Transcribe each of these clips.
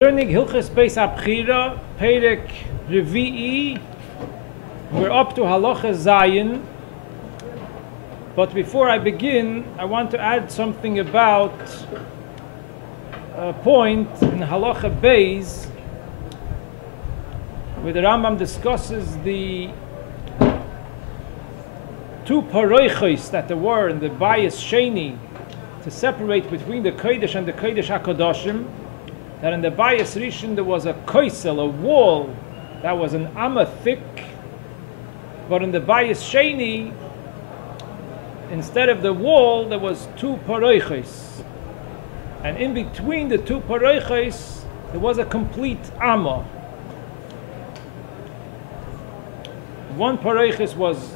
Learning Hilchos Beis Habechira, Perek Revi'i. We're up to Halacha Zayin. But before I begin, I want to add something about a point in Halacha Beis, where the Rambam discusses the two paroichos that there were in the Bayis Sheni to separate between the Kodesh and the Kodesh HaKadoshim. That in the Bayis Rishon there was a koisel, a wall that was an amma thick, but in the Bayis Sheni, instead of the wall, there was two paroichos, and in between the two paroichos there was a complete amma. One paroichos was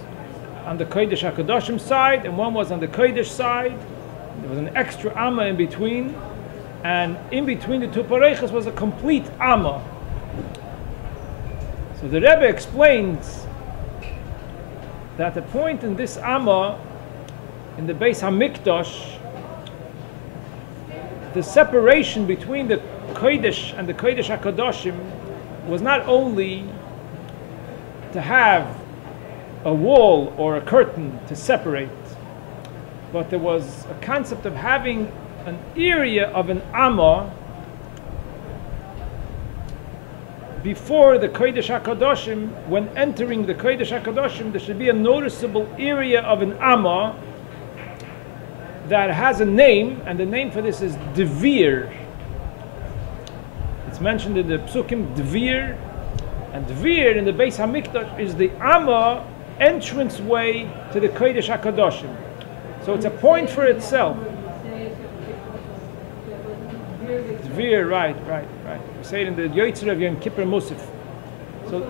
on the Kodesh HaKadoshim side, and one was on the Kodesh side. There was an extra amma in between. And in between the two paroichos was a complete amma. So the Rebbe explains that the point in this amma, in the Beis Hamikdash, the separation between the Kodesh and the Kodesh HaKadoshim was not only to have a wall or a curtain to separate, but there was a concept of having an area of an amma before the Kodesh HaKadoshim. When entering the Kodesh HaKadoshim, there should be a noticeable area of an amma that has a name, and the name for this is Devir. It's mentioned in the Psukim, Devir, and Devir in the Beis Hamikdash is the amma entranceway to the Kodesh HaKadoshim. So it's a point for itself. Dvir, right. We say it in the Yoitzer of Yom Kippur Musaf. So,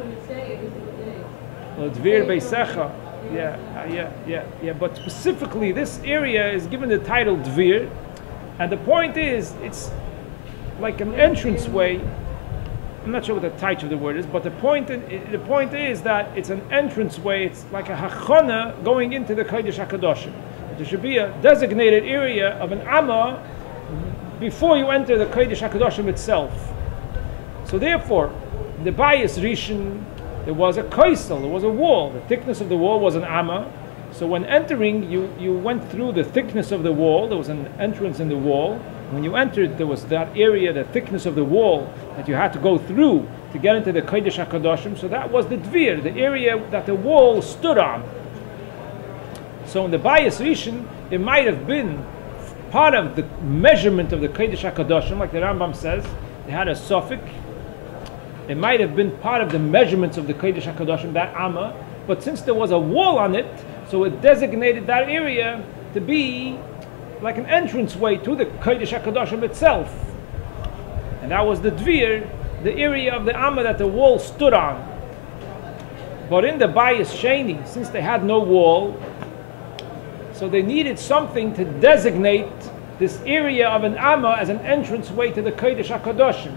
well, Dvir Beisecha, yeah. But specifically, this area is given the title Dvir, and the point is, it's like an entranceway. I'm not sure what the title of the word is, but the point is that it's an entranceway. It's like a hachana going into the Kodesh HaKadoshim. There should be a designated area of an amma before you enter the Kodesh HaKadoshim itself. So therefore, in the Bayis Rishon, there was a koisel, there was a wall. The thickness of the wall was an amma. So when entering, you went through the thickness of the wall. There was an entrance in the wall. When you entered, there was that area, the thickness of the wall, that you had to go through to get into the Kodesh HaKadoshim. So that was the dvir, the area that the wall stood on. So in the Bayis Rishon, it might have been part of the measurement of the Kodesh HaKadoshim, like the Rambam says. They had a suffix. It might have been part of the measurements of the Kodesh HaKadoshim, that amma, but since there was a wall on it, so it designated that area to be like an entranceway to the Kodesh HaKadoshim itself. And that was the dvir, the area of the amma that the wall stood on. But in the Bayis Sheni, since they had no wall, so they needed something to designate this area of an amma as an entranceway to the Kodesh HaKadoshim.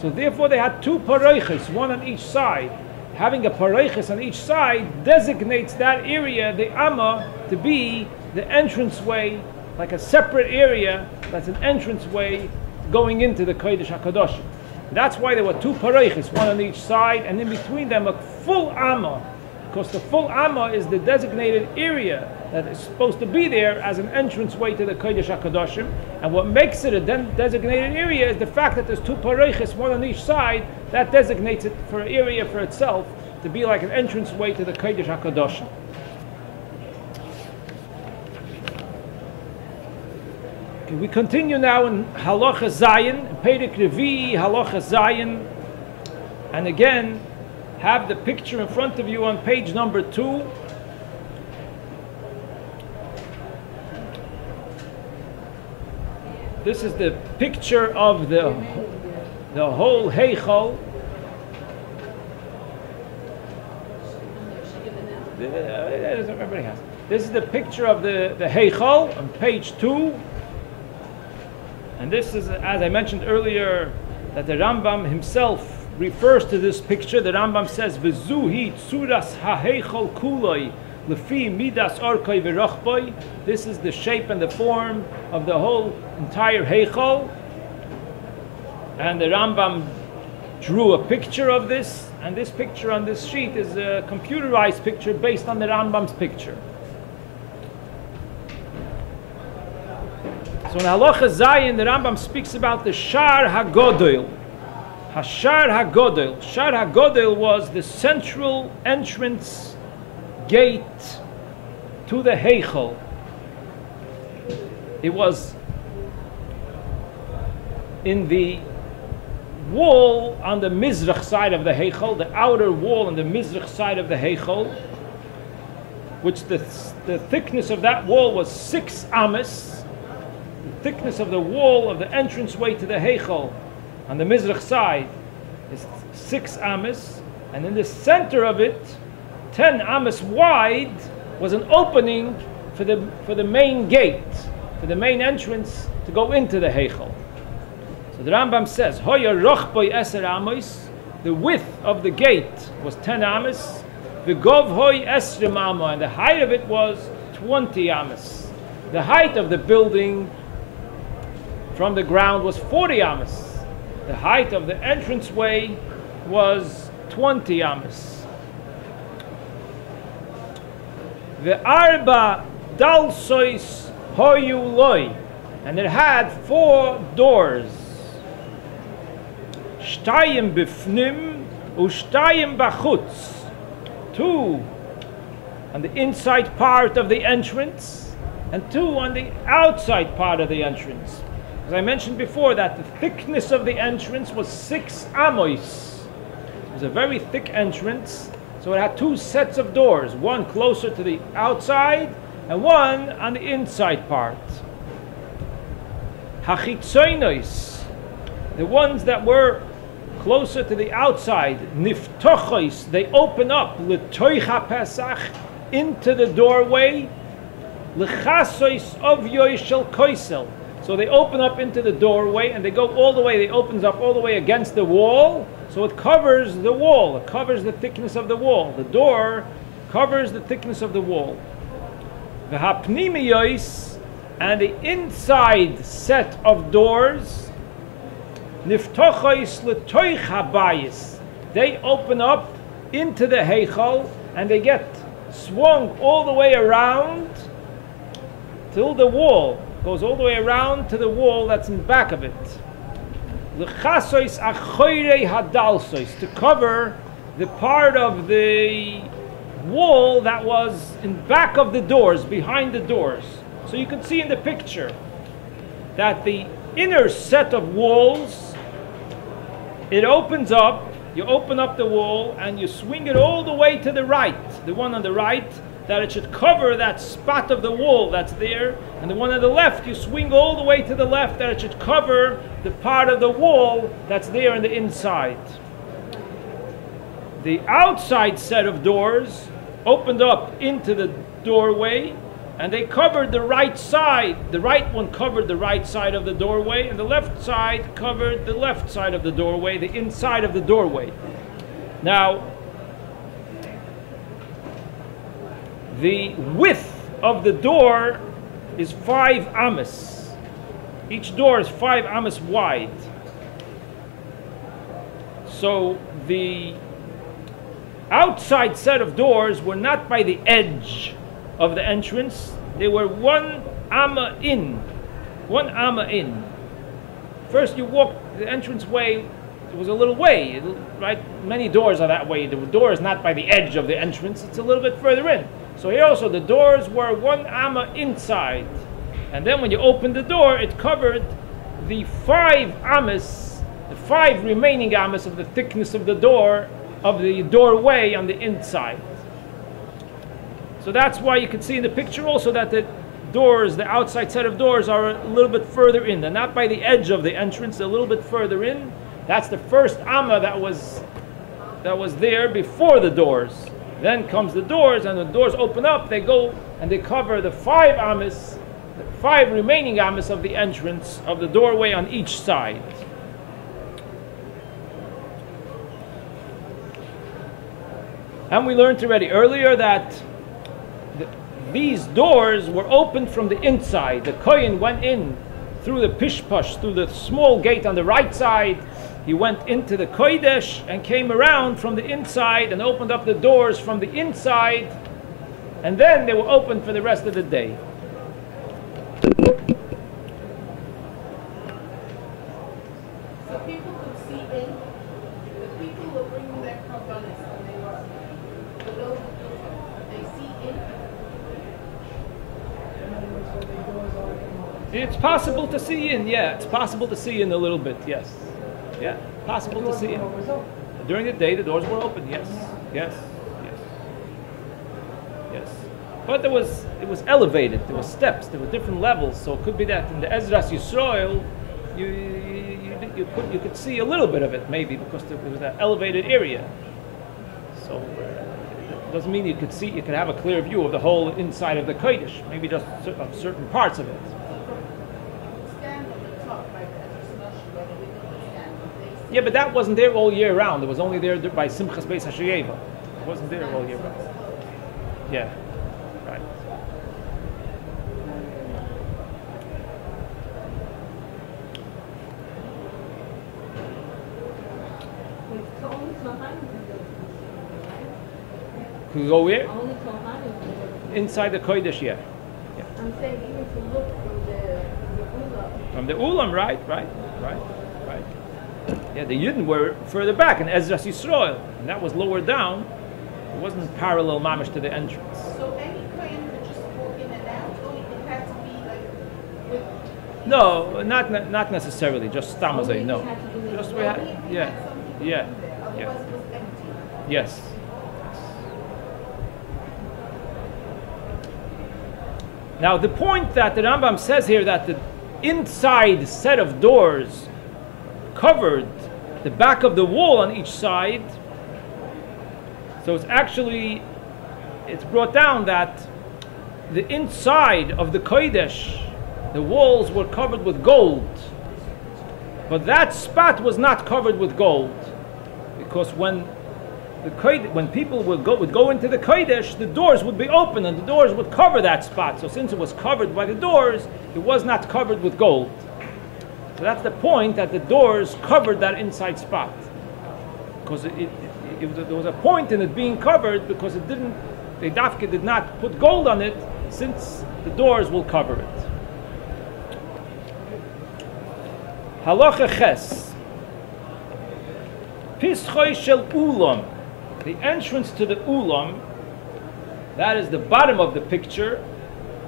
So therefore they had two paroichos, one on each side. Having a paroichos on each side designates that area, the amma, to be the entranceway, like a separate area that's an entranceway going into the Kodesh HaKadoshim. That's why there were two paroichos, one on each side, and in between them a full amma, because the full amma is the designated area that is supposed to be there as an entranceway to the Kodesh HaKadoshim. And what makes it a designated area is the fact that there's two paroichos, one on each side, that designates it for an area for itself to be like an entranceway to the Kodesh HaKadoshim. Okay, we continue now in Halacha Zayin, Perek Revi'i, Halacha Zayin, and again, have the picture in front of you on page number 2. This is the picture of the whole Heichal. Everybody has. This is the picture of the Heichal on page 2. And this is, as I mentioned earlier, that the Rambam himself refers to this picture. The Rambam says, "V'zuhi tzuras ha'Heichal kuloi Lefi midas orkoi v'rochboi. This is the shape and the form of the whole entire Heichal. And the Rambam drew a picture of this, and this picture on this sheet is a computerized picture based on the Rambam's picture. So in Halacha Zayin, the Rambam speaks about the Shar HaGodol. Hashar HaGodol. Shar HaGodol was the central entrance gate to the Heichal. It was in the wall on the Mizrach side of the Heichal, the outer wall on the Mizrach side of the Heichal, which the thickness of that wall was 6 amas. The thickness of the wall of the entranceway to the Heichal on the Mizrach side is 6 amas, and in the center of it, 10 amas wide, was an opening for the main gate, for the main entrance to go into the Heichal. So the Rambam says, Hoya rochboi eser amos, the width of the gate was 10 amas, v'gov hoy esrim amo, and the height of it was 20 amas. The height of the building from the ground was 40 amas. The height of the entranceway was 20 amas. The arba dalsois hoyu loy, and it had 4 doors. Shtayim bifnim ushtayim bachutz, 2 on the inside part of the entrance and 2 on the outside part of the entrance. As I mentioned before, that the thickness of the entrance was 6 amos. It was a very thick entrance, so it had 2 sets of doors, one closer to the outside and one on the inside part. Hachitzoinos, the ones that were closer to the outside, niftochos, they open up, l'toich pesach, into the doorway, l'chasois of yoishel koisel. So they open up into the doorway and they go all the way, it opens up all the way against the wall, so it covers the wall, it covers the thickness of the wall. The door covers the thickness of the wall. The hapnimiyos, and the inside set of doors, niftochos l'toich habayis, they open up into the Heichal and they get swung all the way around till the wall, goes all the way around to the wall that's in back of it. L'chasois achoirei hadalsois, to cover the part of the wall that was in back of the doors, behind the doors. So you can see in the picture that the inner set of walls, it opens up, you open up the wall and you swing it all the way to the right, the one on the right, that it should cover that spot of the wall that's there, and the one on the left, you swing all the way to the left, that it should cover the part of the wall that's there on the inside. The outside set of doors opened up into the doorway, and they covered the right side. The right one covered the right side of the doorway, and the left side covered the left side of the doorway, the inside of the doorway. Now, the width of the door is 5 amas. Each door is 5 amas wide. So the outside set of doors were not by the edge of the entrance. They were 1 amma in. 1 amma in. First you walk the entranceway, it was a little way, right? Many doors are that way. The door is not by the edge of the entrance, it's a little bit further in. So here also the doors were 1 amma inside. And then when you opened the door, it covered the 5 amas, the 5 remaining amas of the thickness of the door, of the doorway on the inside. So that's why you can see in the picture also that the doors, the outside set of doors, are a little bit further in. They're not by the edge of the entrance, they're a little bit further in. That's the first amma that was there before the doors. Then comes the doors, and the doors open up, they go and they cover the 5 amas, the 5 remaining amas of the entrance of the doorway on each side. And we learned already earlier that these doors were opened from the inside. The kohen went in through the pishpash, through the small gate on the right side. He went into the kodesh and came around from the inside and opened up the doors from the inside, and then they were open for the rest of the day. So people could see in. The people were bringing their korbanos when they were below the door. They see in. It's possible to see in, yeah. It's possible to see in a little bit, yes. Yeah, possible to see in. During the day, the doors were open, yes. Yes, yes. Yes. But it was elevated. There were steps. There were different levels. So it could be that in the Ezras Yisrael, you could see a little bit of it, maybe, because there was that elevated area. So it doesn't mean you could see. You could have a clear view of the whole inside of the Kodesh. Maybe just of certain parts of it. Stand on the top by the Ezras where the window would stand. Yeah, but that wasn't there all year round. It was only there by Simchas Beis Habechira. It wasn't there all year round. Yeah, right. Could go where? Inside the Kodesh, yeah. I'm saying even to look from the ulam. From the Ulam, right. Yeah, the Yidden were further back in Ezras Yisrael, and that was lower down. It wasn't parallel mamish to the entrance. So any kohen could just walk in and out, or it had to be like with. No, not necessarily. Just stamazay. No, just we had. Yeah. Otherwise it was empty. Yes. Now the point that the Rambam says here that the inside set of doors covered the back of the wall on each side. So it's brought down that the inside of the Kodesh, the walls were covered with gold. But that spot was not covered with gold, because when people would go into the Kodesh, the doors would be open and the doors would cover that spot. So since it was covered by the doors, it was not covered with gold. So that's the point, that the doors covered that inside spot. Because there was a point in it being covered, because the Dafke did not put gold on it, since the doors will cover it. Halacha Ches. Pischoi shel ulam. The entrance to the ulam, that is the bottom of the picture,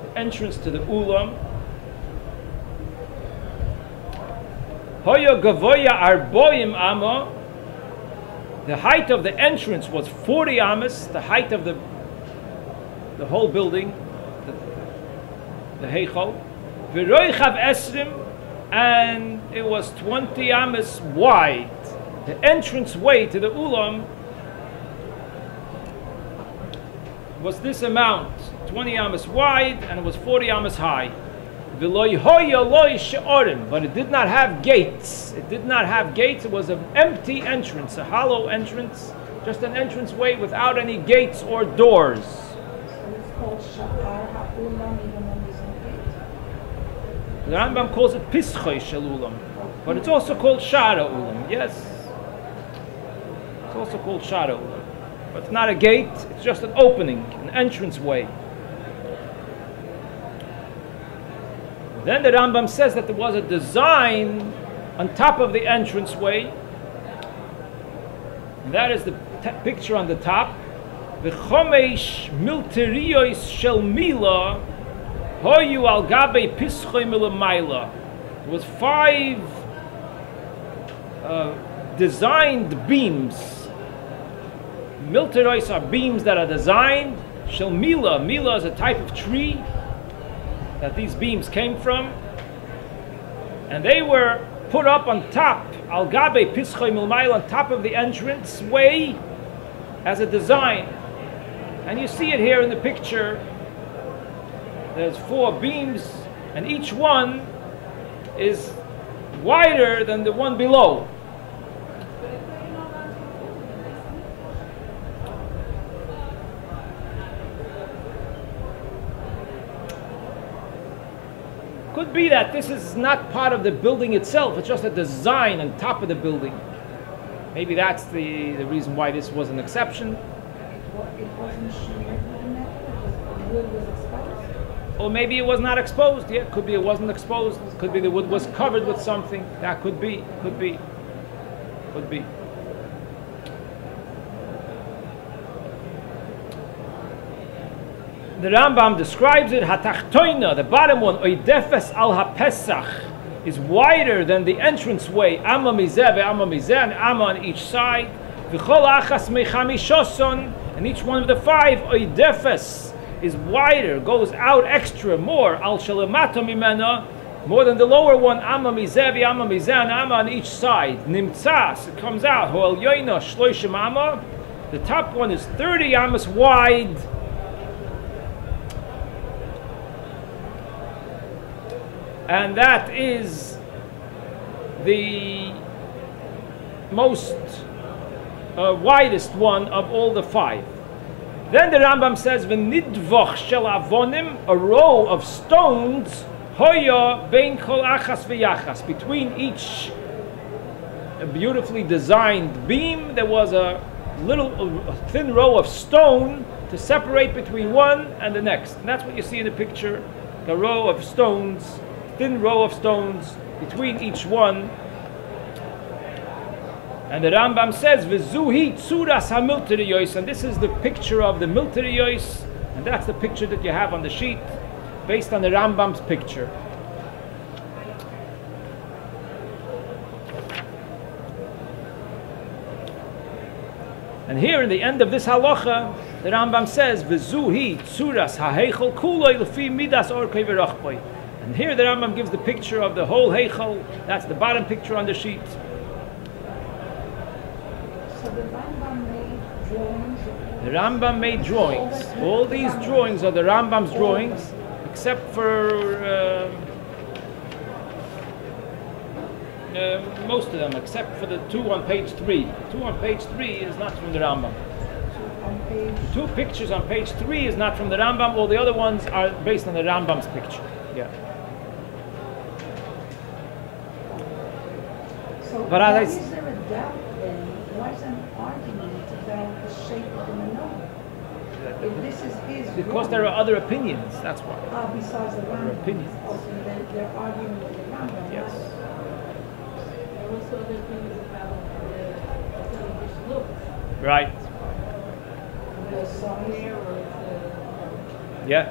the entrance to the ulam. Hoya gavoya arboim amma. The height of the entrance was 40 amas, the height of the whole building, the heichal. V'roichav esrim, and it was 20 amas wide. The entrance way to the ulam was this amount, 20 amas wide, and it was 40 amas high. But it did not have gates. It did not have gates. It was an empty entrance, a hollow entrance, just an entrance way without any gates or doors. The Rambam calls it Pischoi Shel Ulam, but it's also called Shara Ulam. Yes, it's also called Shara Ulam, but it's not a gate. It's just an opening, an entrance way. Then the Rambam says that there was a design on top of the entranceway. And that is the picture on the top. V'chomesh milterios shel mila hoyu al gabe pischoi milamayla. There was 5 designed beams. Milterios are beams that are designed. Shel mila. Mila is a type of tree that these beams came from, and they were put up on top, al gabe pischoi milmayla, on top of the entrance way as a design. And you see it here in the picture. There's 4 beams, and each one is wider than the one below. could be that this is not part of the building itself. It's just a design on top of the building. Maybe that's the reason why this was an exception. It wasn't sheared in that, the wood was exposed. Or maybe it was not exposed. Yeah, could be it wasn't exposed. Could be the wood was covered with something. That could be. Could be. Could be. The Rambam describes it, Hatachtoina, the bottom one, Oidefes al HaPesach, is wider than the entranceway, Amma Mizeh ve'Amma Mizeh, and Amma on each side. V'chol achas mechamishoson, and each one of the five, Oidefes, is wider, goes out extra, more, al shalemato mimena, more than the lower one, Amma Mizeh ve'Amma Mizeh, and Amma on each side. Nimtzas, it comes out, Hoel Yoina Shloishim Amma, the top one is 30 Ammas wide, and that is the most widest one of all the five. Then the Rambam says, "V'nidvoch shel avonim," a row of stones, hoya bein kol achas v'yachas, between each a beautifully designed beam, there was a thin row of stone to separate between one and the next. And that's what you see in the picture, the row of stones. Thin row of stones between each one. And the Rambam says, "V'zuhi tzuras hamilteriyos," and this is the picture of the milteriyos, and that's the picture that you have on the sheet, based on the Rambam's picture. And here in the end of this halacha, the Rambam says, "V'zuhi tzuras haheichel kuloi lefi midas orkei v'rachboi." And here the Rambam gives the picture of the whole Heichal. That's the bottom picture on the sheet. So the Rambam made drawings? The Rambam made drawings. All these drawings are the Rambam's drawings, except for most of them, except for the two on page 3. The two on page 3 is not from the Rambam. The two pictures on page 3 is not from the Rambam. All the other ones are based on the Rambam's picture. Yeah. So But why as I is there a doubt then? Why is there an argument about the shape of the menorah? If this is his because there are other opinions, that's why. besides the Rambam. opinions. Also, they're arguing with the Rambam. Yes. There were also other things about the television looks. Right. The size. There was Yeah.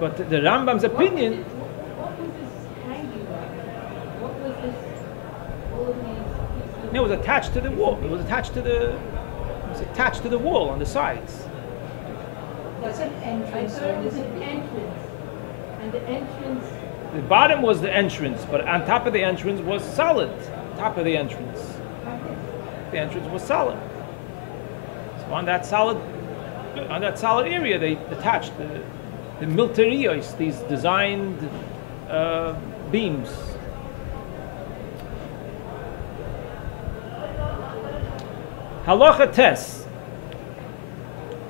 But the Rambam's opinion. What was this hanging on? What was this? All of these pieces. No, it was attached to the wall. It was attached to the. It was attached to the wall on the sides. That's an I entrance. thought it was an entrance, and the entrance. The bottom was the entrance, but on top of the entrance was solid. Top of the entrance. The entrance was solid. So on that solid area, they attached the milterios, these designed beams. Halacha tes.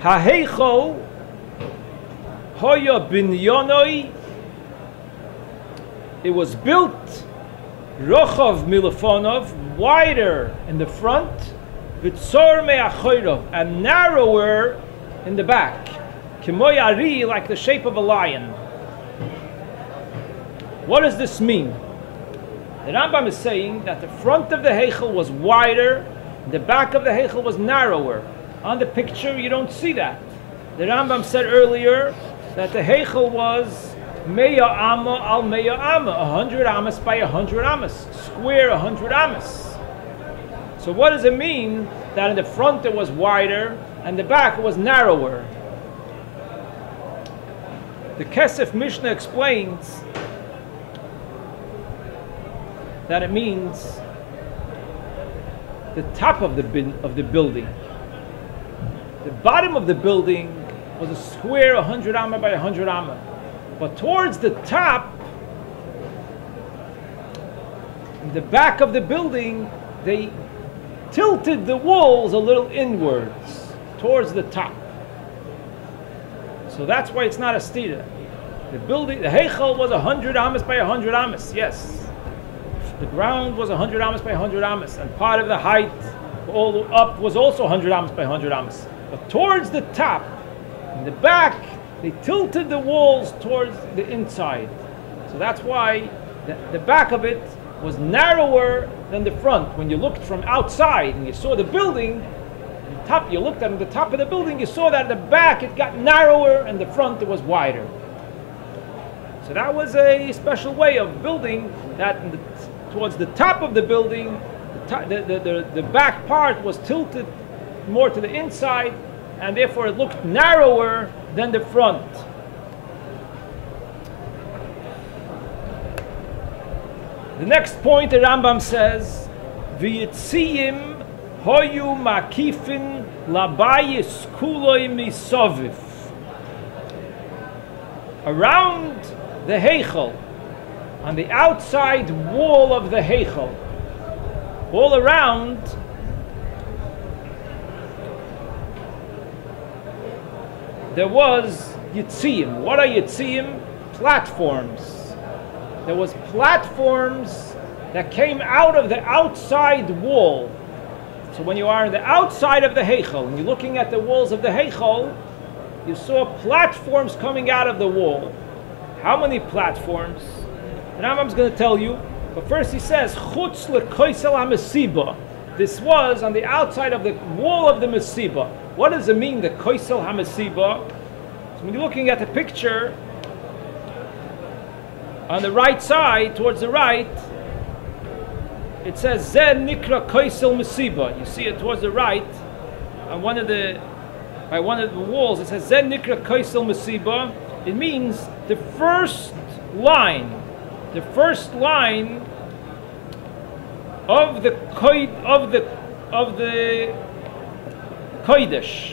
Haheichol hoya binyonoi. It was built rochav milafonov, wider in the front, v'tzor me'achoyrov, and narrower in the back. Kimoy ari, like the shape of a lion. What does this mean? The Rambam is saying that the front of the heichel was wider, the back of the heichel was narrower. On the picture, you don't see that. The Rambam said earlier that the heichel was Meya Amma al Meya Amma, 100 Amas by 100 Amas, square 100 Amas. So what does it mean that in the front it was wider and the back was narrower? The Kesef Mishnah explains that it means the top of the building. The bottom of the building was a square 100 Amma by 100 Amma. But towards the top, in the back of the building, they tilted the walls a little inwards, towards the top. So that's why it's not a stira. The building, the heichal was 100 amas by 100 amas. Yes, the ground was 100 amas by 100 amas, and part of the height all up was also 100 amas by 100 amas. But towards the top, in the back, they tilted the walls towards the inside. So that's why the back of it was narrower than the front. When you looked from outside and you saw the building, you looked at the top of the building, you saw that at the back it got narrower and the front it was wider. So that was a special way of building that towards the top of the building, the back part was tilted more to the inside, and therefore it looked narrower than the front. The next point the Rambam says, V'yitziyim hoyu makifin labayis kuloi misoviv. Around the heichal, on the outside wall of the heichal, all around, there was yitziyim. What are yitziyim? Platforms. There was platforms that came out of the outside wall. So when you are on the outside of the heichal and you're looking at the walls of the heichal, you saw platforms coming out of the wall. How many platforms? The Rambam's going to tell you. But first he says, Chutz lekoisel ha-mesiba. This was on the outside of the wall of the mesiba. What does it mean, the koisel ha-mesiba? So when you're looking at the picture, on the right side, towards the right, it says Zeh Nikra Koisel Mesiba. You see it towards the right, on by one of the walls. It says Zeh Nikra Koisel Mesiba. It means the first line of the Kodesh.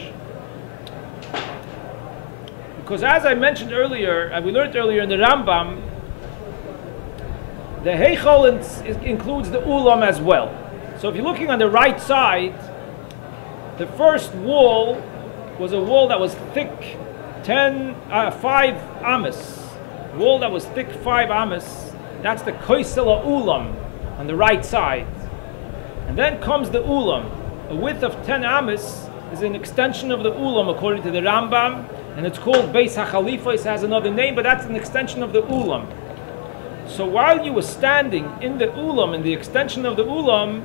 Because as I mentioned earlier, and we learned earlier in the Rambam, the heichal includes the ulam as well. So if you're looking on the right side, the first wall was a wall that was thick 5 amas. Wall that was thick 5 amas. That's the koisel ulam on the right side. And then comes the ulam. A width of 10 amas is an extension of the ulam according to the Rambam, and it's called Beis HaChalifa. It has another name, but that's an extension of the ulam. So while you were standing in the ulam, in the extension of the ulam,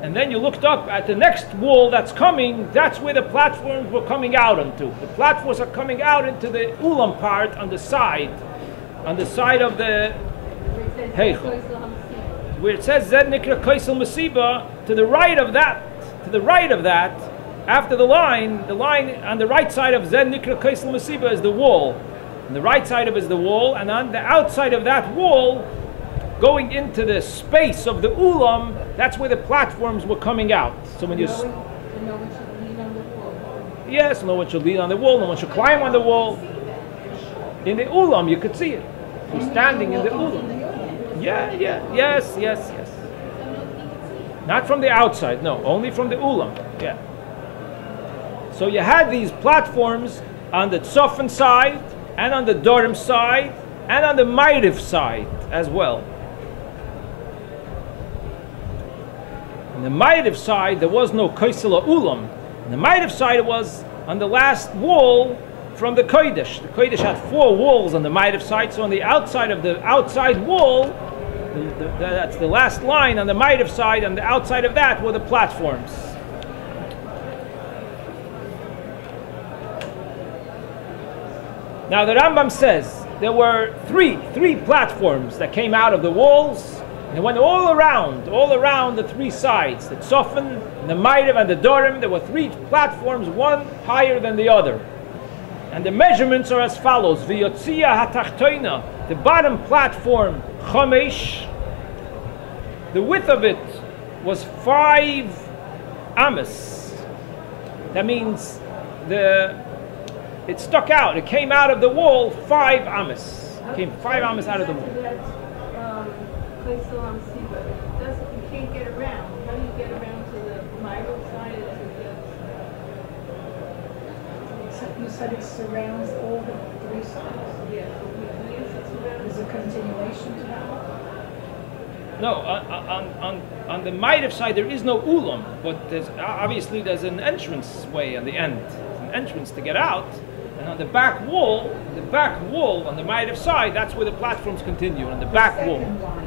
and then you looked up at the next wall that's coming, that's where the platforms were coming out onto. The platforms are coming out into the ulam part on the side of the heichal. Where it says Zed Nikra Koisel Mesiba, to the right of that, after the line on the right side of Zed Nikra Koisel Mesiba is the wall. On the right side of it is the wall, and on the outside of that wall, going into the space of the ulam, that's where the platforms were coming out. So when you no one should lean on the wall. Yes, no one should lean on the wall, no one should climb on the wall. In the ulam, you could see it. You're standing in the ulam. Yes. Not from the outside, no, only from the ulam. Yeah. So you had these platforms on the tzofan side, and on the dorim side, and on the ma'ariv side as well. On the ma'ariv side, there was no koisel ulam. On the ma'ariv side, it was on the last wall from the kodesh. The kodesh had 4 walls on the ma'ariv side, so on the outside of the outside wall, that's the last line on the ma'ariv side, and the outside of that were the platforms. Now the Rambam says there were three platforms that came out of the walls, and they went all around the 3 sides. The tzofan, the ma'ariv, and the dorim. There were 3 platforms, one higher than the other. And the measurements are as follows: V'yotzia hatachtoina, the bottom platform, chomesh. The width of it was 5 amas. That means it stuck out. It came out of the wall 5 amas. It came 5 amas out of the wall. You can't get around. How do you get around to the Bible side? you said it surrounds all the three sides. Yes. There's a continuation to that one? No, on the Ma'ariv side there is no ulam, but there's an entrance way on the end. There's an entrance to get out, and on the back wall on the Ma'ariv side, that's where the platforms continue, on the back wall. Second line.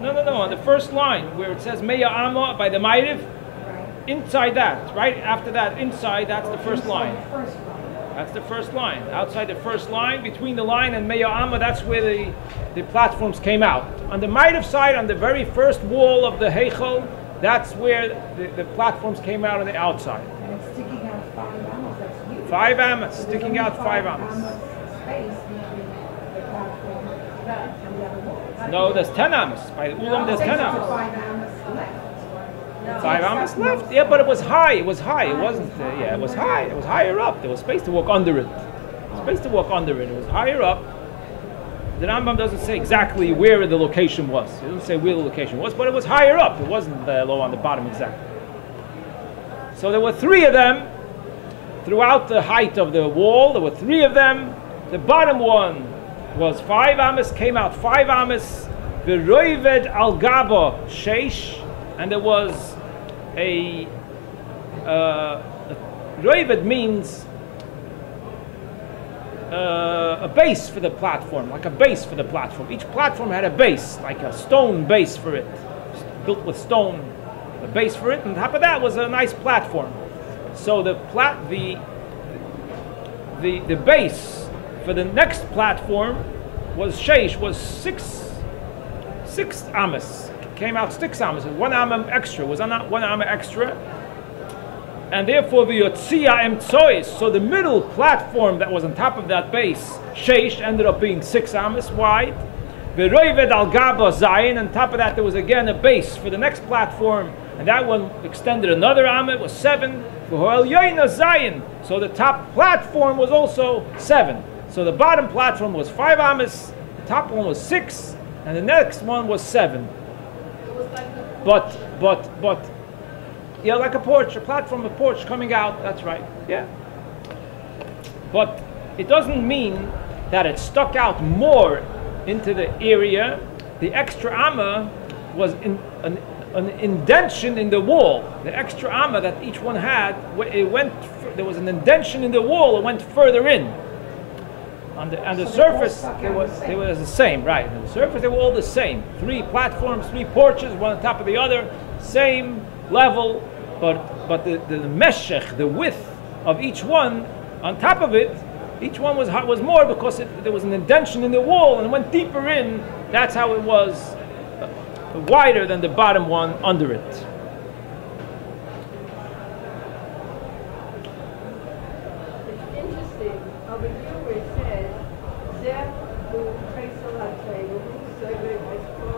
No, on the first line where it says Meya Amma by the Ma'ariv, Right. inside that, right after that, inside, that's the first Inside line. the first line. That's the first line. Outside the first line, between the line and Meya Amma, that's where the platforms came out. On the Ma'ariv side, on the very first wall of the Heichel, that's where the platforms came out on the outside. And it's sticking out 5 amos, that's huge. 5 amas, So there's sticking only out 5 amos amas. space between the platform and the other wall. No, there's 10 amas. By the Ulam, there's 10 There's amas. 5 amos left. 5 amas left? Yeah, but it was high. It was high. It wasn't, it was high. It was higher up. There was space to walk under it. Space to walk under it. It was higher up. The Rambam doesn't say exactly where the location was. He doesn't say where the location was, but it was higher up. It wasn't low on the bottom exactly. So there were 3 of them throughout the height of the wall. There were 3 of them. The bottom one was 5 amas, came out 5 amas. V'roived al gaba sheish, and there was a roived means a base for the platform, like a base for the platform. Each platform had a base, like a stone base for it, built with stone, a base for it, and on top of that was a nice platform. So the base for the next platform was sheish, was 6 amas. Came out 6 amas, 1 amma extra, was not 1 amma extra. And therefore the Yotzia Emtsois, so the middle platform that was on top of that base, sheish, ended up being 6 amas wide. V'roived al gaba zayin, on top of that there was again a base for the next platform, and that one extended another amma, it was 7. V'hoel yoyna zayin, so the top platform was also 7. So the bottom platform was 5 amas, the top one was 6, and the next one was 7. But, yeah, like a porch, a platform, a porch coming out, that's right, yeah. But it doesn't mean that it stuck out more into the area. The extra amma was an indention in the wall. The extra amma that each one had, there was an indention in the wall, it went further in. On the surface, they were the same, right? On the surface, they were all the same. 3 platforms, 3 porches, one on top of the other, same level, but the meshech, the width of each one, on top of it, each one was more because there was an indention in the wall and it went deeper in. That's how it was wider than the bottom one under it. It's interesting, over here where it says, Zeh hu Kreisel HaTorah, hu Soivet Espo,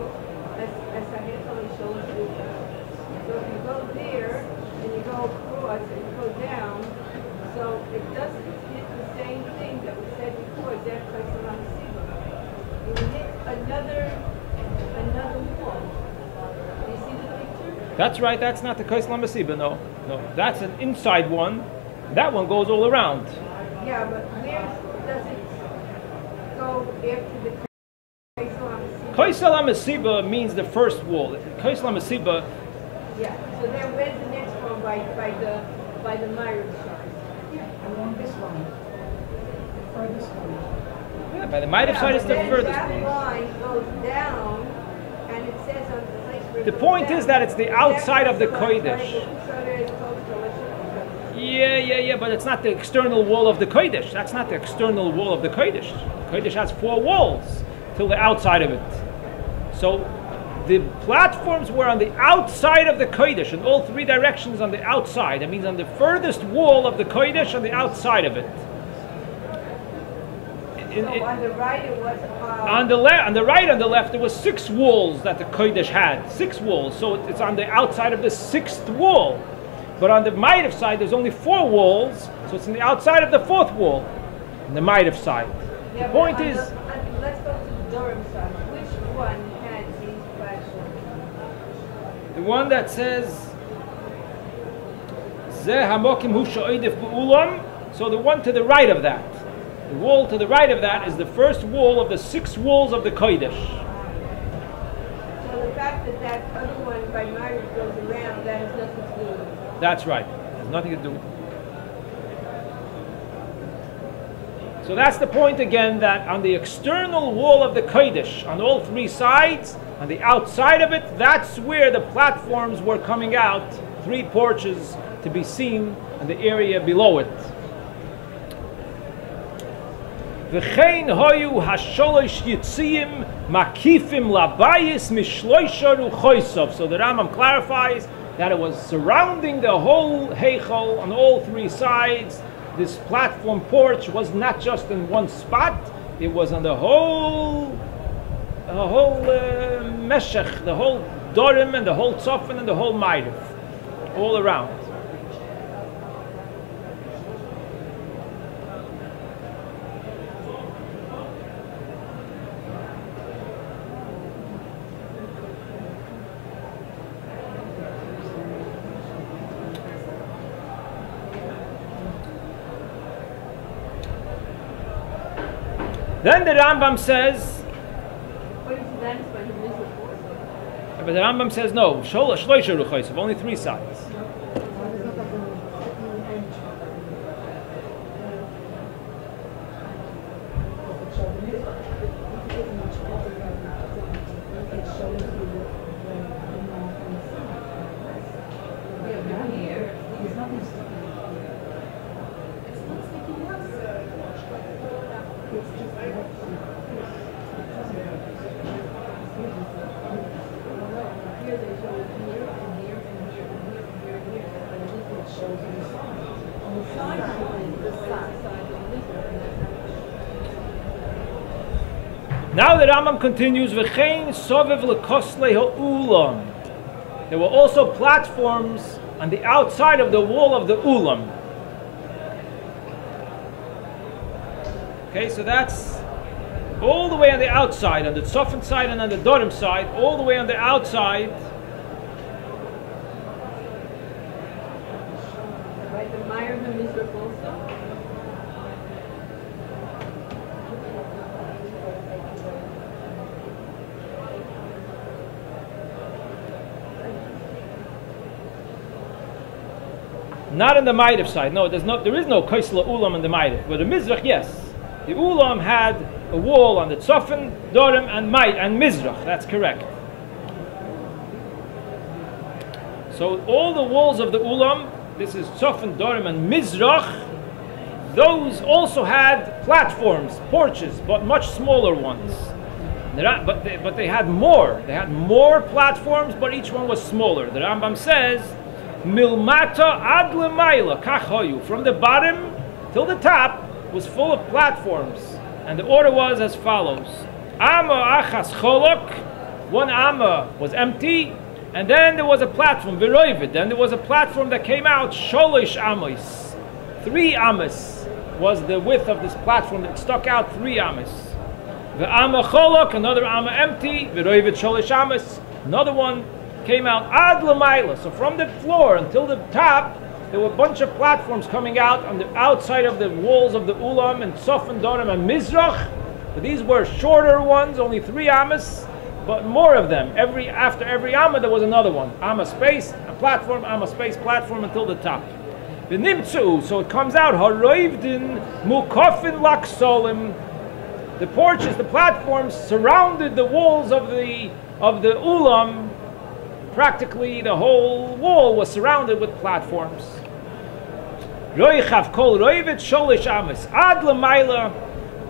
as HaHechel Yishol Shuvah. So if you go there, and you go across, and you go down, so it doesn't hit the same thing that was said before, Zeh Kreisel HaMasiba. You hit another wall. Do you see the picture? That's right, that's not the Kaisel HaMasiba, no. That's an inside one. That one goes all around. Yeah, but where does it go after the Kreisel HaMasiba? Kaisel HaMasiba means the first wall. Kaisel HaMasiba, Yeah, so then where's the next one by the Myron side? Yeah, along this line. The furthest one. yeah, by the Ma'ariv side is the then furthest that one. line goes down, and it says on the place where The it goes point down, is that it's the outside of the Kodesh. Kodesh. Yeah, but it's not the external wall of the Kodesh. That's not the external wall of the Kodesh. The Kodesh has 4 walls till the outside of it. So the platforms were on the outside of the Kodesh, in all 3 directions on the outside. That means on the furthest wall of the Kodesh, on the outside of it. So on the right it was On the right, on the left, there was 6 walls that the Kodesh had. 6 walls, so it's on the outside of the 6th wall. But on the Ma'ariv side, there's only 4 walls, so it's on the outside of the 4th wall, on the Ma'ariv side. Yeah, The point but is, let's go to the Durham side. Which one had these platforms? the one that says So the one to the right of that, the wall to the right of that is the first wall of the 6 walls of the Kodesh. So the fact that that other one by Margaret goes around, that has nothing to do with it. That's right. Has nothing to do with it. So that's the point again, that on the external wall of the Kodesh, on all 3 sides, on the outside of it, that's where the platforms were coming out, 3 porches to be seen in the area below it. V'chein hoyu hasholosh yitziyim makifim labayis mishloisha ruchoisov. So the Rambam clarifies that it was surrounding the whole heichal on all 3 sides. This platform porch was not just in one spot; it was on the whole meshech, the whole dorim and the whole tzofan and the whole ma'ariv, all around. Then the Rambam says, but the Rambam says no, shloisha ruchos, only 3 sides. Now the Rambam continues, V'chein sovev lekosle ha'ulam. There were also platforms on the outside of the wall of the ulam. Okay, so that's all the way on the outside, on the tzofan side and on the dorim side, all the way on the outside. Right, the Meyer and the Mizrach also? Not on the Ma'ariv side. No, there is no Kaisla Ulam in the Ma'ariv. But the Mizrach, yes. The Ulam had a wall on the Tzofan, Dorim, and Mizrach. That's correct. So all the walls of the Ulam, this is Tzofan, Dorim, and Mizrach, those also had platforms, porches, but much smaller ones. But they had more. They had more platforms, but each one was smaller. The Rambam says, Milmata ad lemayla kachoyu. From the bottom till the top was full of platforms, and the order was as follows: Amma achas cholok, one amma was empty, and then there was a platform viroivid. Then there was a platform that came out sholish amos, 3 amas was the width of this platform that stuck out 3 amas. The amma cholok, another amma empty, viroivid sholish amas, another one came out ad l'mayla. So from the floor until the top, there were a bunch of platforms coming out on the outside of the walls of the ulam and tzofan, dorim, and mizrach. But these were shorter ones, only 3 amas, but more of them. After every amma, there was another one. Amma space, a platform, amma space, platform until the top. The nimtzu, so it comes out haroivdin mukofin laksolim. The porches, the platforms surrounded the walls of the ulam. Practically the whole wall was surrounded with platforms. Roichav kol roivid sholish amas ad l'mayla,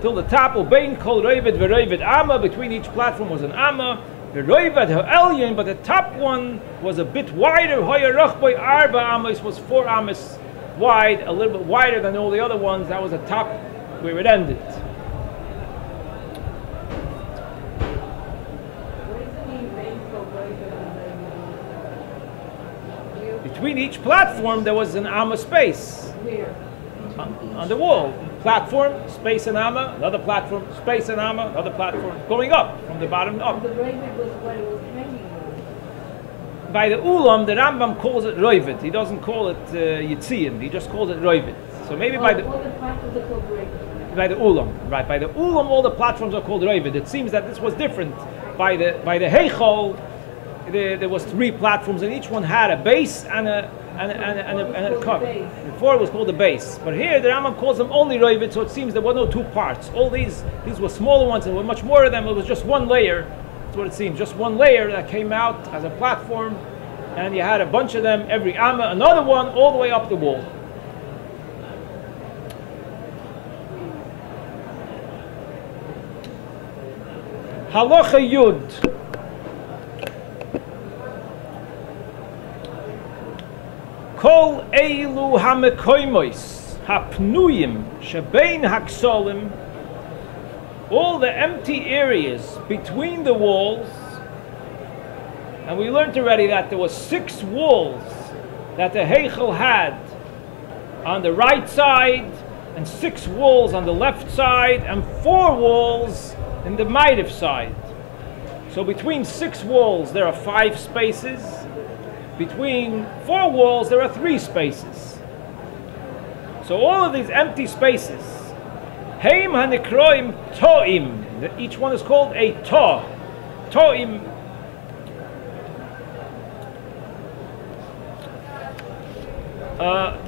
till the top. Ubein kol roivid v'roivid amma, between each platform was an amma. V'roivid ha'elyon, but the top one was a bit wider. Hoyarach by arba amas, was 4 amas wide, a little bit wider than all the other ones. That was the top where it ended. Between each platform, there was an amma space. Where? On the wall. Platform, space and amma, another platform, space and amma, another platform, going up, from the bottom up. The raven was what it was hanging by the Ulam, the Rambam calls it Roivit. He doesn't call it Yitziyim. He just calls it Roivit. So maybe by the platforms are called Roivit. By the Ulam, right? By the Ulam, all the platforms are called Roivit. It seems that this was different. By the Heichol, there was 3 platforms, and each one had a base and a cover. Before it was called the base, but here the Rambam calls them only Roivit. So it seems there were no 2 parts. All these were smaller ones, and there were much more of them. It was just one layer. That's what it seems. Just one layer that came out as a platform, and you had a bunch of them every amma, another one all the way up the wall. Halacha Yud. Kol eilu hamekoimos hapnuyim shebein haksolim. All the empty areas between the walls, and we learned already that there were 6 walls that the Heichel had on the right side, and 6 walls on the left side, and 4 walls in the Maitiv side. So between 6 walls there are 5 spaces. Between 4 walls there are 3 spaces. So all of these empty spaces, Heim hanikroim to'im. Each one is called a to'. To'im.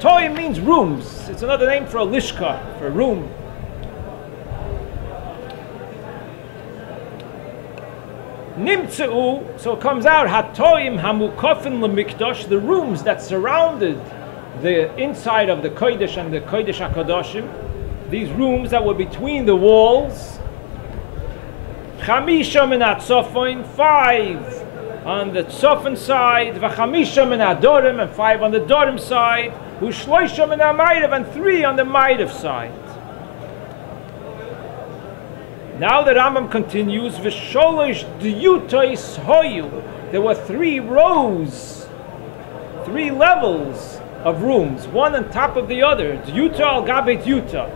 To'im means rooms. It's another name for a lishka, for a room. Nimtzeu, so it comes out, hato'im hamukofin lemikdosh, the rooms that surrounded the inside of the Kodesh and the Kodesh HaKadoshim, these rooms that were between the walls. Chamisha min hatzofon, 5 on the tzofon side, v'chamisha min hadorim, and 5 on the dorim side, u'shloisha min hamayrav, and 3 on the mayrav side. Now the Rambam continues, v'sholosh diyutos hoyu. There were 3 rows, 3 levels of rooms, one on top of the other. Diyuta al gabe diyuta.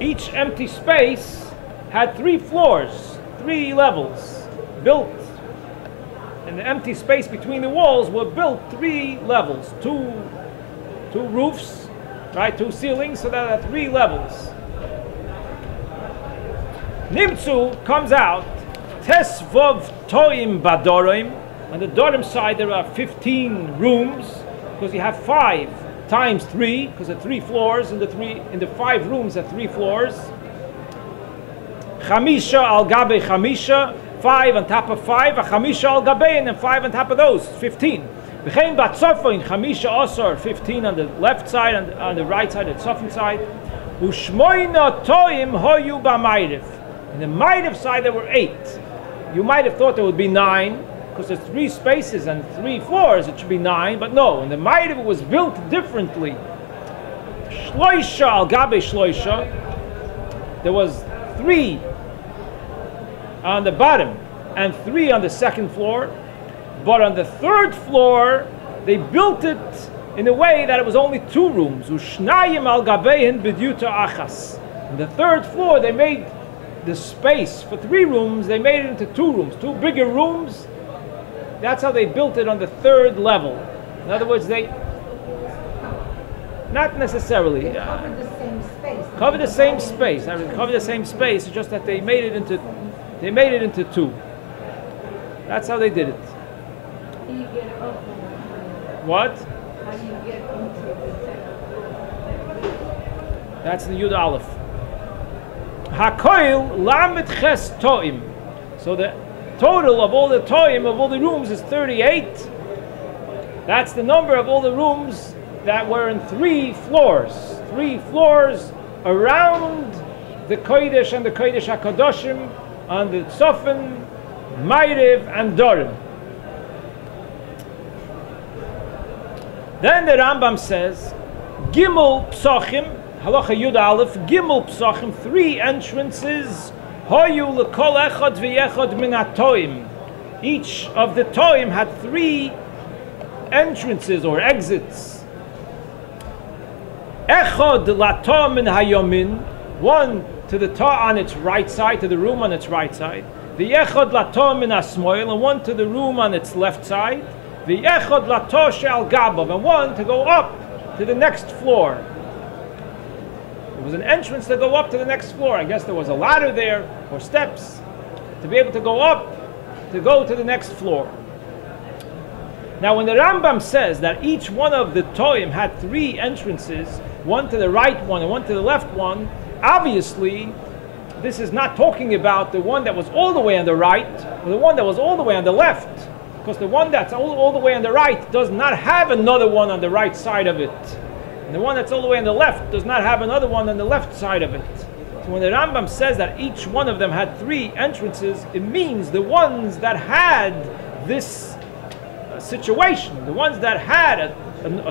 Each empty space had 3 floors, 3 levels, built. And the empty space between the walls were built 3 levels, two roofs, right? 2 ceilings, so that are 3 levels. Nimtzu comes out, Tesvov Toim Badorim. On the Dorim side there are 15 rooms, because you have 5 times 3, because there are 3 floors, and the 5 rooms are 3 floors. Chamisha al gabe chamisha, 5 on top of 5, a chamisha al gabe, and then 5 on top of those, 15. V'chein batzofon, chamisha osor, 15 on the left side, and on the right side, the tzofon side. U'shmoina toim hoyu ba'mayriv. In the Maitiv side there were 8. You might have thought there would be 9, because there's 3 spaces and 3 floors, it should be 9, but no, in the Maitiv it was built differently. Shloisha al gabe shloisha, there was 3 on the bottom and 3 on the second floor, but on the 3rd floor they built it in a way that it was only 2 rooms. Ushnayim al gabehin b'dyuta achas. On the 3rd floor they made the space for 3 rooms, they made it into 2 rooms, 2 bigger rooms. That's how they built it on the 3rd level. In other words, they not necessarily Covered the same space. cover the same space. I mean, cover the same space. It's just that they made it into 2. That's how they did it. How do you get up? What? How do you get into the second? That's the Yud Aleph. Hakoil lamet ches toim. So the total of all the toim of all the rooms is 38. That's the number of all the rooms that were in 3 floors. 3 floors around the Kodesh and the Kodesh HaKadoshim, on the Tzofin, Ma'ariv, and Dorim. Then the Rambam says, Gimel Psochim, Halacha Yud Aleph, Gimel Psochim, 3 entrances, Hoyu lekol echad v'yechad min hatoim. Each of the toim had 3 entrances or exits. Echad lato min hayomin, 1 to the ta on its right side, to the room on its right side. V'yechad lato min hasmoil, and 1 to the room on its left side. V'yechod lato she'al gabav, and one to go up to the next floor. There was an entrance to go up to the next floor. I guess there was a ladder there, or steps, to be able to go up, to go to the next floor. Now when the Rambam says that each one of the Toim had 3 entrances, one to the right one and one to the left one, obviously this is not talking about the one that was all the way on the right, or the one that was all the way on the left. Because the one that's all the way on the right does not have another one on the right side of it. And the one that's all the way on the left does not have another one on the left side of it. So when the Rambam says that each one of them had 3 entrances, it means the ones that had this situation, the ones that had a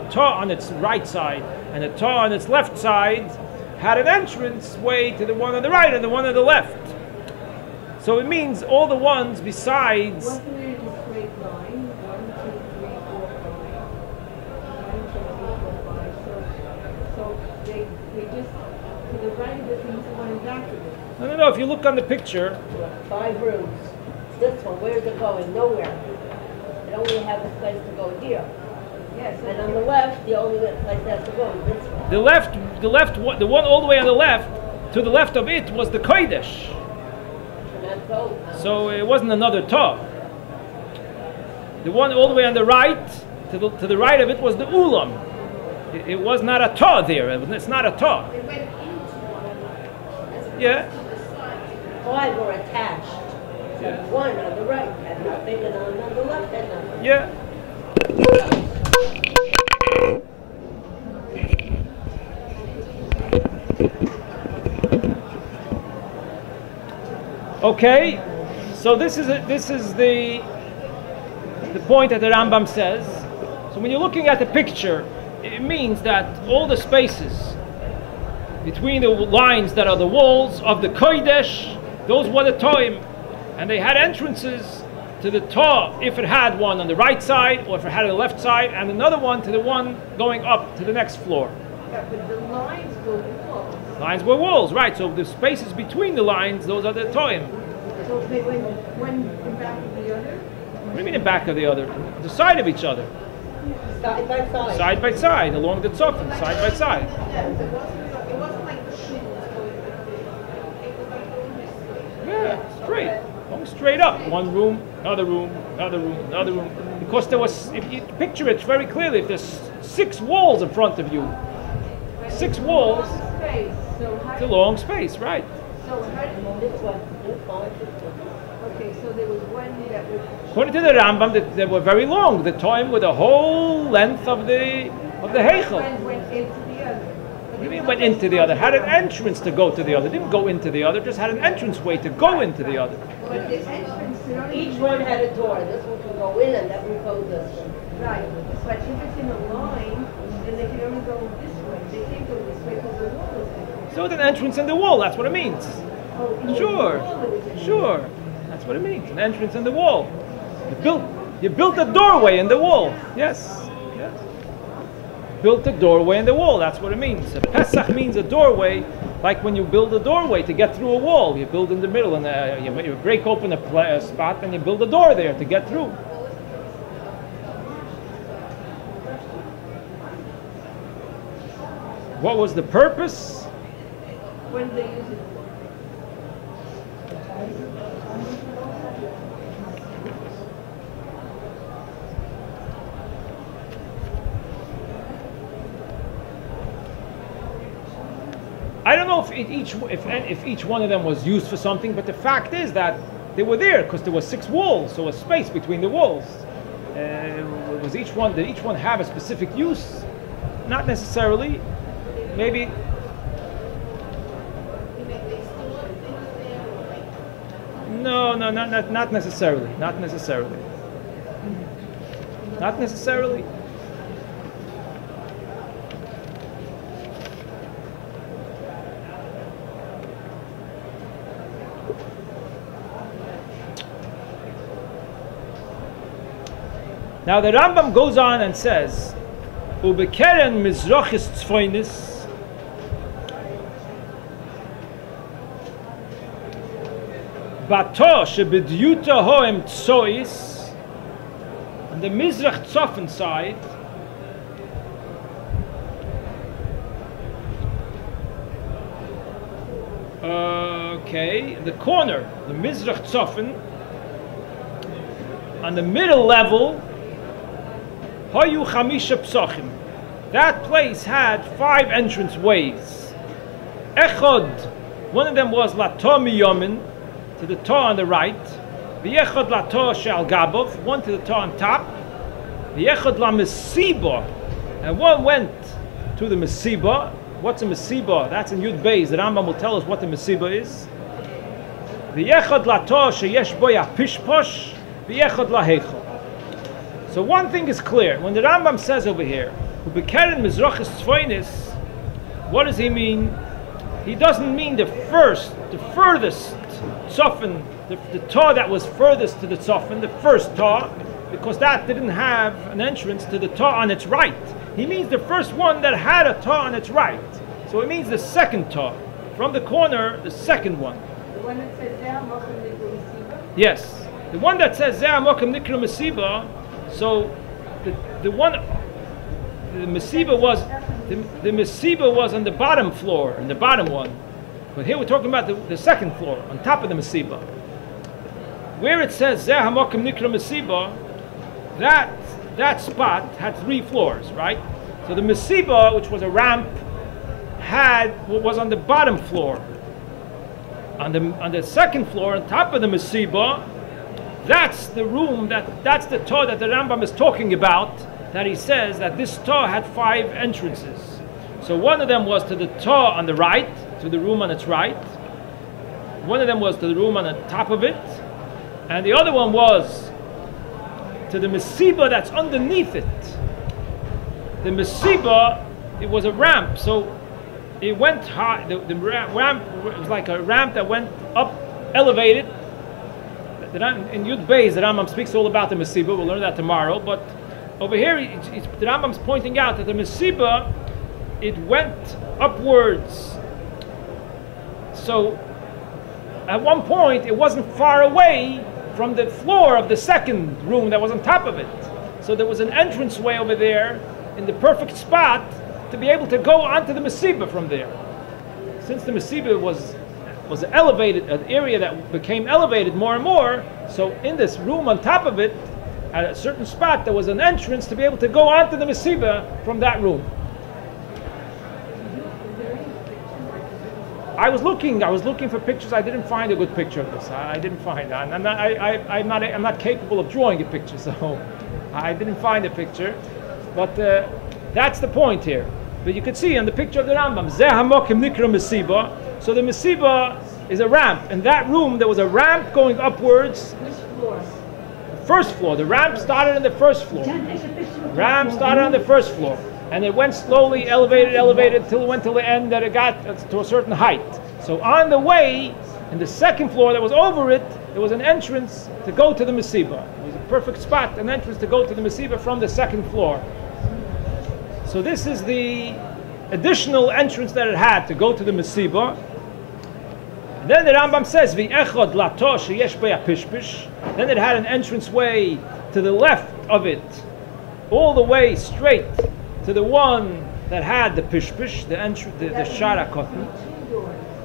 Torah on its right side and a Torah on its left side, had an entrance way to the one on the right and the one on the left. So it means all the ones besides. Wasn't it in a straight line? 1, 2, 3, 4, 5. So they just, to the right of it means the one in back of it. No. If you look on the picture, 5 rooms. This one, where's it going? Nowhere. It only has a place to go here. Yes. And on the left, the only place it has to go is this one. the one all the way on the left, to the left of it was the Kodesh. So it wasn't another Torah. The one all the way on the right, to the right of it was the Ulam. It was not a Torah there. It's not a Torah. They went into one. Yeah. 5 were attached. So Yeah. one on the right had nothing, and on the left had nothing. Yeah. Okay, so this is the point that the Rambam says. So when you're looking at the picture, it means that all the spaces between the lines that are the walls of the Kodesh, those were the Toim, and they had entrances to the Torah if it had one on the right side, or if it had on the left side, and another one to the one going up to the next floor. Yeah, but the lines were walls. Lines were walls, right? So the spaces between the lines, those are the Toim. So they went one in back of the other? What do you mean the back of the other? The side of each other. Side by side. Side by side, along the tzofim, side by side. It wasn't like the shoe was going like this. Yeah, straight. Going straight up. One room, another room, another room, another room. Because there was, if you picture it very clearly, if there's 6 walls in front of you, 6 walls, Space. So how it's a long space, right? So how did This one. okay, so there was one that was According to the Rambam, they were very long. The time with the whole length of the Heichel. one went into the other. What do you mean went into the other? Had an entrance to go to the other. Didn't go into the other, just had an entrance way to go into the other. But the entrance, you know, Each one had a door. This one can go in, and that one goes this way. right. But if it's in a line, then they can only go this way. They can't go this way because the wall is there. So with an entrance in the wall, that's what it means. Oh, in the Sure, wall it was in. sure. That's what it means. An entrance in the wall. You built a doorway in the wall. Yes, yes. Built a doorway in the wall. That's what it means. A Pesach means a doorway, like when you build a doorway to get through a wall. You build in the middle, and you break open a spot, and you build a door there to get through. What was the purpose? When they use it. I don't know if each one of them was used for something, but the fact is that they were there because there were 6 walls, so a space between the walls. Did each one have a specific use? Not necessarily. Maybe. No, not necessarily. Not necessarily. Not necessarily. Now the Rambam goes on and says, "Ubekeren mizrachis tzfoinis." Bato shebedyuta hoem tsois. On the Mizrach Tzofen side, okay, the corner, the Mizrach Tzofen, on the middle level, Hayu Chamisha Psochim. That place had 5 entrance ways. Echod, one of them was Lato Miyomin, to the Torah on the right. V'yechod Lato She'al Gabov, one to the Torah on top. V'yechod La Mesiba, and one went to the Mesiba. What's a Mesiba? That's in Yud Beis. The Rambam will tell us what the Mesiba is. V'yechod Lato She'yesh Boya Pishposh, v'yechod La Heichel. So one thing is clear. When the Rambam says over here, Ubekeren Mizrachis Tzvoinis, what does he mean? He doesn't mean the furthest Tzofen, the Torah that was furthest to the Tzofen, the first Torah, because that didn't have an entrance to the Torah on its right. He means the first one that had a Torah on its right. So it means the second Torah. From the corner, the second one. The one that says Zeh HaMokim Nikra Mesiba? Yes. The one that says Zeh HaMokim Nikra Mesiba, so the one, the Mesiba was, the Mesiba was on the bottom floor, in the bottom one. But here we're talking about the second floor, on top of the Mesiba. Where it says Zeh HaMokim Nikra Mesiba, that spot had 3 floors, right? So the Mesiba, which was a ramp, was on the bottom floor. On the second floor, on top of the Mesiba, that's the room, that's the Torah that the Rambam is talking about, that he says that this Torah had 5 entrances. So one of them was to the Torah on the right, to the room on its right. One of them was to the room on the top of it. And the other one was to the Mesiba that's underneath it. The Mesiba, it was a ramp, so it went high. The ramp was like a ramp that went up, elevated. In Yud Beis, the Rambam speaks all about the Mesiba. We'll learn that tomorrow. But over here, the Rambam's pointing out that the Mesiba, it went upwards. So at one point, it wasn't far away from the floor of the second room that was on top of it. So there was an entranceway over there in the perfect spot to be able to go onto the Mesiba from there. Since the Mesiba was elevated, an area that became elevated more and more, so in this room on top of it, at a certain spot, there was an entrance to be able to go onto the Mesiba from that room. I was looking for pictures. I didn't find a good picture of this. I didn't find that. I'm not capable of drawing a picture, so I didn't find a picture. But that's the point here. But you could see in the picture of the Rambam, Zeh HaMokim Nikra Mesiba. So the Mesiba is a ramp. In that room, there was a ramp going upwards. Which floor? First floor. The ramp started on the first floor. Ramp started on the first floor. And it went slowly, elevated, till it went till the end that it got to a certain height. So on the way, in the second floor that was over it, there was an entrance to go to the Mesiba. It was a perfect spot, an entrance to go to the Mesiba from the second floor. So this is the additional entrance that it had to go to the Mesiba. And then the Rambam says, V'echod lato sheyesh beya pishpish. Then it had an entranceway to the left of it, all the way straight to the one that had the pishpish, the shara cotton.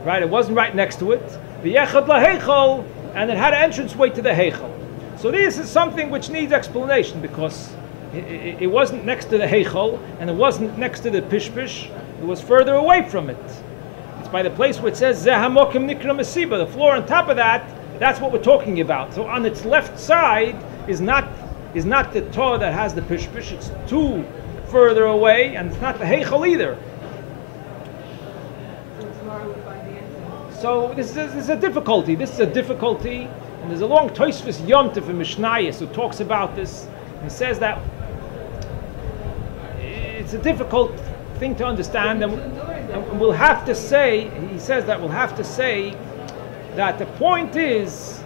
Right, it wasn't right next to it. V'yechad laheichel, and it had an entranceway to the heichel. So this is something which needs explanation, because it wasn't next to the heichel, and it wasn't next to the pishpish. It was further away from it. It's by the place where it says Zeh HaMokim Nikra Mesiba. The floor on top of that, that's what we're talking about. So on its left side is not the Torah that has the pishpish. It's too further away, and it's not the heichel either. So this is a difficulty. This is a difficulty, and there's a long Tosfos Yom Tov in Mishnayos who talks about this. He says that it's a difficult thing to understand, and we'll have to say. He says that we'll have to say that the point is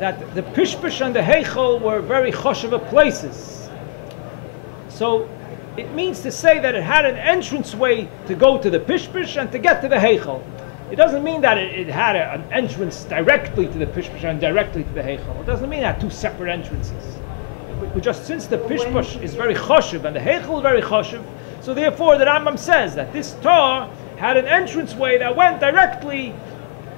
that the pishpish and the heichel were very choshev places. So it means to say that it had an entranceway to go to the pishpish and to get to the heichel. It doesn't mean that it had an entrance directly to the Pishpash and directly to the Heichal. It doesn't mean that two separate entrances. But just since the Pishpash is very choshev and the Heichal is very choshev, so therefore the Rambam says that this Torah had an entranceway that went directly,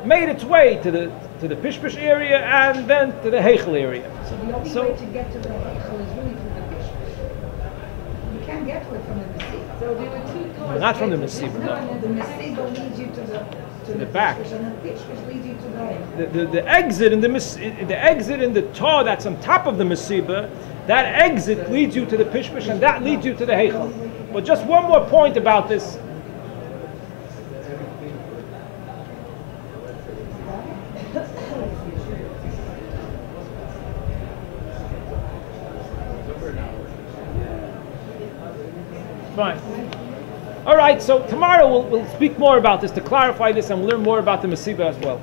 made its way to the Pishpash area and then to the Heichal area. So the only way to get to the Heichal is really through the Pishpash. You can't get to it from the Mesiba. So there were two doors. Not from the Mesiba, no. No, the Mesiba leads you to the back. Pishpash, and the Pishpash leads you to the Heichal. The exit in the exit in the Torah that's on top of the Mesiba, that exit leads you to the Pishpash and that leads you to the Heichal. But just one more point about this. Fine. All right, so tomorrow we'll speak more about this to clarify this and we'll learn more about the Mesiba as well.